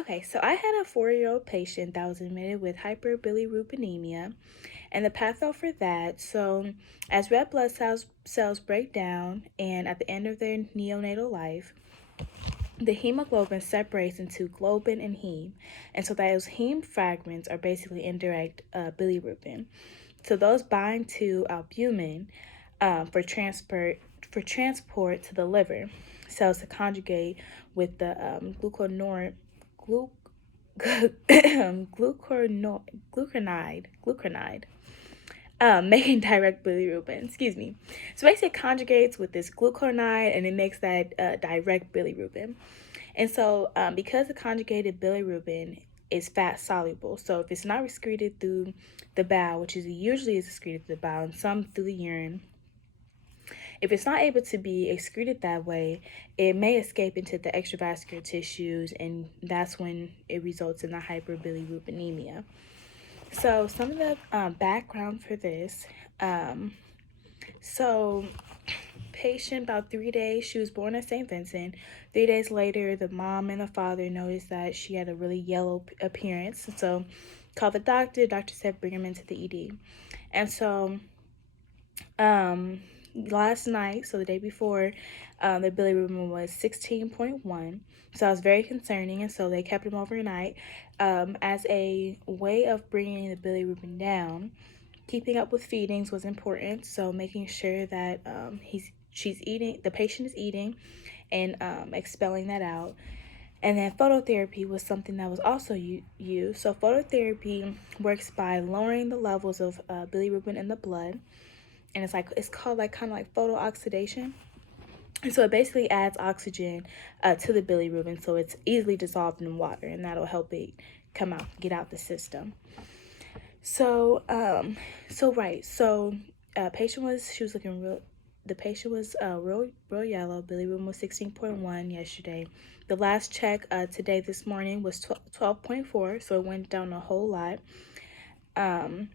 Okay, so I had a 4-year-old patient that was admitted with hyperbilirubinemia, and the patho for that. So, as red blood cells break down, and at the end of their neonatal life, the hemoglobin separates into globin and heme, and so those heme fragments are basically indirect bilirubin. So those bind to albumin for transport to the liver. Cells to conjugate with the glu- glucuronide, making direct bilirubin. Excuse me. So basically, it conjugates with this glucuronide, and it makes that direct bilirubin. And so, because the conjugated bilirubin is fat soluble, so if it's not excreted through the bowel, which is usually is excreted through the bowel, and some through the urine, if it's not able to be excreted that way, it may escape into the extravascular tissues, and that's when it results in the hyperbilirubinemia. So, some of the background for this. So, patient about 3 days, she was born at St. Vincent. 3 days later, the mom and the father noticed that she had a really yellow appearance. So, called the doctor. Doctor said bring him into the ED. And so, um, last night, so the day before, the bilirubin was 16.1. So that was very concerning, and so they kept him overnight as a way of bringing the bilirubin down. Keeping up with feedings was important, so making sure that she's eating, the patient is eating, and expelling that out. And then phototherapy was something that was also used. So phototherapy works by lowering the levels of bilirubin in the blood, and it's called like kind of like photooxidation. And so it basically adds oxygen to the bilirubin, so it's easily dissolved in water, and that'll help it get out the system. So, she was looking real. The patient was real yellow. Bilirubin was 16.1 yesterday. The last check today, this morning, was 12.4, so it went down a whole lot. Um,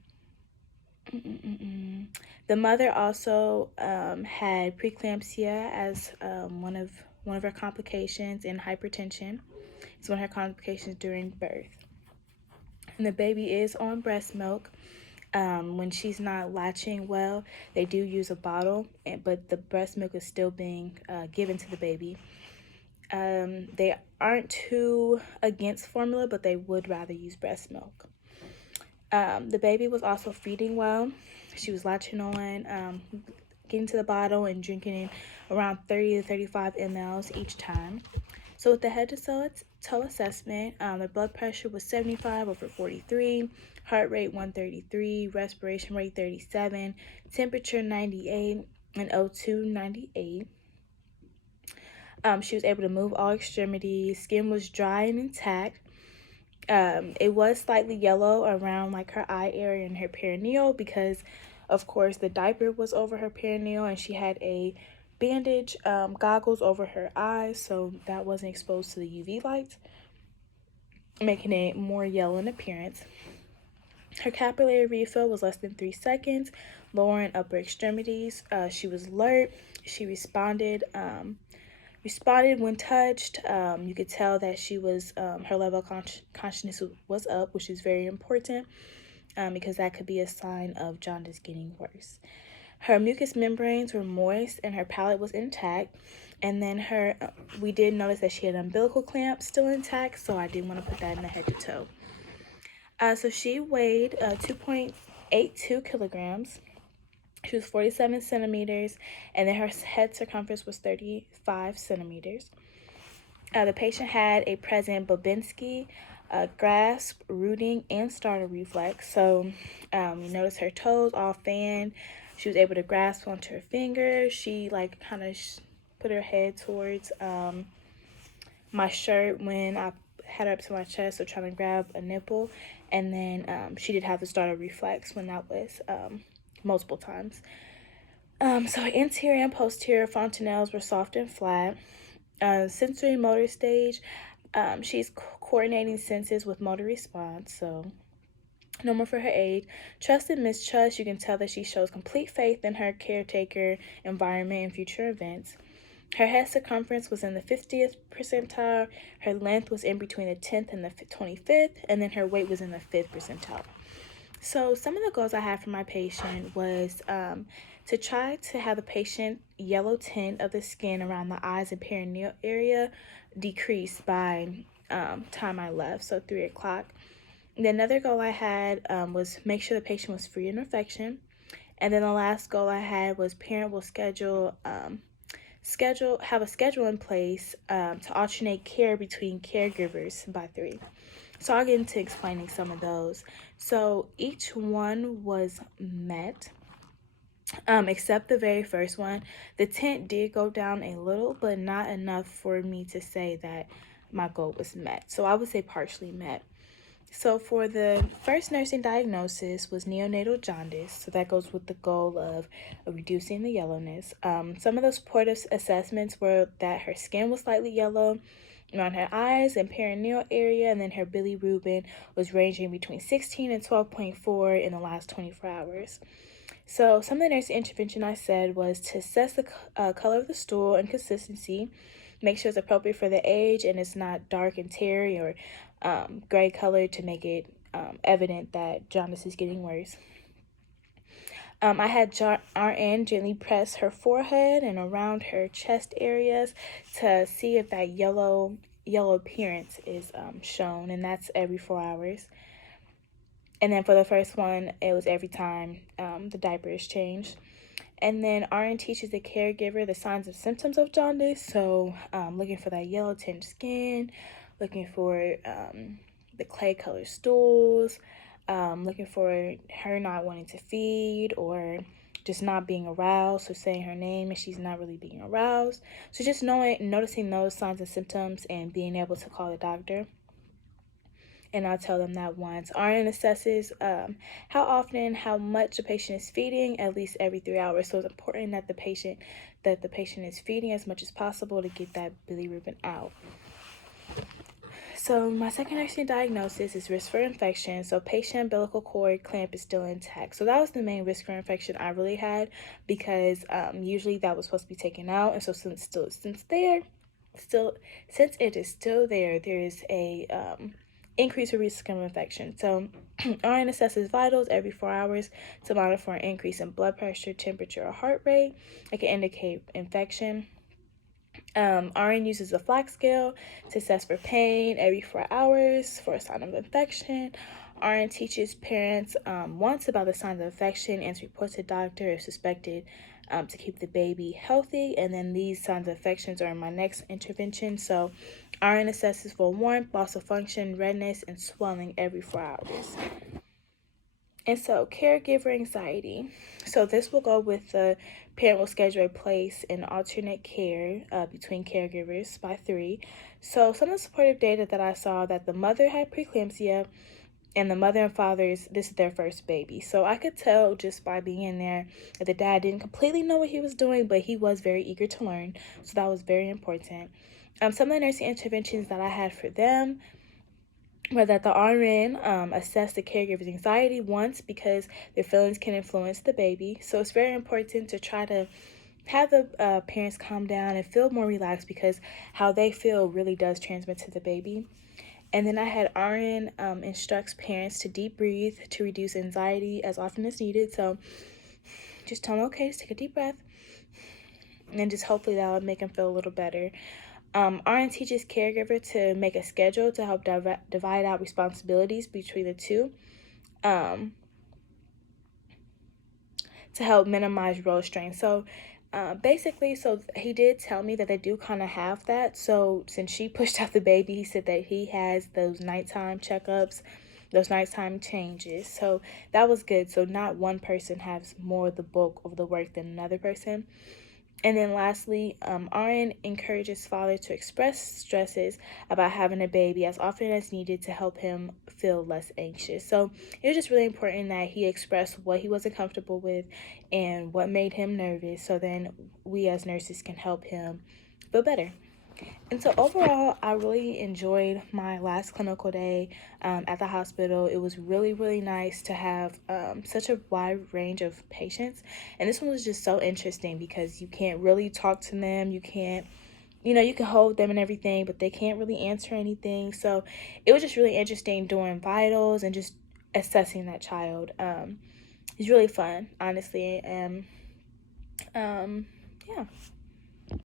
the mother also had preeclampsia as one of her complications, and hypertension. It's one of her complications during birth. And the baby is on breast milk. When she's not latching well, they do use a bottle, but the breast milk is still being given to the baby. They aren't too against formula, but they would rather use breast milk. The baby was also feeding well. She was latching on, getting to the bottle and drinking around 30 to 35 mLs each time. So with the head to toe assessment, the blood pressure was 75 over 43, heart rate 133, respiration rate 37, temperature 98, and O2 98. She was able to move all extremities. Skin was dry and intact. It was slightly yellow around like her eye area and her perineal because, of course, the diaper was over her perineal, and she had a bandage goggles over her eyes, so that wasn't exposed to the UV lights, making it more yellow in appearance. Her capillary refill was less than 3 seconds, lower and upper extremities. She was alert. She responded when touched. You could tell that she was her level of consciousness was up, which is very important because that could be a sign of jaundice getting worse. Her mucous membranes were moist and her palate was intact. And then we did notice that she had umbilical clamps still intact, so I did want to put that in the head to toe. So she weighed 2.82 kilograms. She was 47 centimeters, and then her head circumference was 35 centimeters. The patient had a present Babinski grasp, rooting, and starter reflex. So you notice her toes all fanned. She was able to grasp onto her fingers. She like kind of put her head towards my shirt when I had her up to my chest, so trying to grab a nipple. And then she did have the starter reflex when that was multiple times. So her anterior and posterior fontanelles were soft and flat. Sensory motor stage, she's coordinating senses with motor response, so normal for her age. Trust and mistrust, you can tell that she shows complete faith in her caretaker, environment, and future events. Her head circumference was in the 50th percentile, her length was in between the 10th and the 25th, and then her weight was in the 5th percentile. So some of the goals I had for my patient was to try to have the patient yellow tint of the skin around the eyes and perineal area decrease by time I left, so 3 o'clock. The another goal I had was make sure the patient was free of infection. And then the last goal I had was parent will have a schedule in place to alternate care between caregivers by 3. So I'll get into explaining some of those. So each one was met, except the very first one. The tint did go down a little, but not enough for me to say that my goal was met. So I would say partially met. So for the first nursing diagnosis was neonatal jaundice. So that goes with the goal of reducing the yellowness. Some of the supportive assessments were that her skin was slightly yellow around her eyes and perineal area, and then her bilirubin was ranging between 16 and 12.4 in the last 24 hours. So some of the nursing intervention I said was to assess the color of the stool and consistency, make sure it's appropriate for the age and it's not dark and terry or gray color to make it evident that jaundice is getting worse. I had RN gently press her forehead and around her chest areas to see if that yellow appearance is shown, and that's every 4 hours. And then for the first one, it was every time the diaper is changed. And then RN teaches the caregiver the signs and symptoms of jaundice. So looking for that yellow tinged skin, looking for the clay colored stools, looking for her not wanting to feed or just not being aroused. So saying her name and she's not really being aroused. So just noticing those signs and symptoms and being able to call the doctor. And I'll tell them that once. RN assesses how often, how much the patient is feeding, at least every 3 hours. So it's important that the patient is feeding as much as possible to get that bilirubin out. So my second nursing diagnosis is risk for infection. So patient umbilical cord clamp is still intact. So that was the main risk for infection I really had because usually that was supposed to be taken out. And so since it is still there, there is a increase in risk of infection. So RN assesses vitals every 4 hours to monitor for an increase in blood pressure, temperature, or heart rate. It can indicate infection. RN uses a Flack scale to assess for pain every 4 hours for a sign of infection. RN teaches parents once about the signs of infection and to report to doctor if suspected to keep the baby healthy. And then these signs of infections are in my next intervention. So RN assesses for warmth, loss of function, redness, and swelling every 4 hours. And so caregiver anxiety. So this will go with the parent will schedule a place in alternate care between caregivers by 3. So some of the supportive data that I saw that the mother had preeclampsia and the mother and father's, this is their first baby. So I could tell just by being in there that the dad didn't completely know what he was doing, but he was very eager to learn. So that was very important. Some of the nursing interventions that I had for them were that the RN assessed the caregiver's anxiety once because their feelings can influence the baby. So it's very important to try to have the parents calm down and feel more relaxed because how they feel really does transmit to the baby. And then I had RN instructs parents to deep breathe to reduce anxiety as often as needed. So just tell them, okay, just take a deep breath. And then just hopefully that will make them feel a little better. RN teaches caregiver to make a schedule to help divide out responsibilities between the two to help minimize role strain. So basically, so he did tell me that they do kind of have that. So since she pushed out the baby, he said that he has those nighttime checkups, those nighttime changes. So that was good. So not one person has more of the bulk of the work than another person. And then lastly, RN encourages father to express stresses about having a baby as often as needed to help him feel less anxious. So it was just really important that he expressed what he wasn't comfortable with and what made him nervous. So then we as nurses can help him feel better. And so overall, I really enjoyed my last clinical day at the hospital. It was really, really nice to have such a wide range of patients. And this one was just so interesting because you can't really talk to them. You can't, you can hold them and everything, but they can't really answer anything. So it was just really interesting doing vitals and just assessing that child. It's really fun, honestly. And yeah.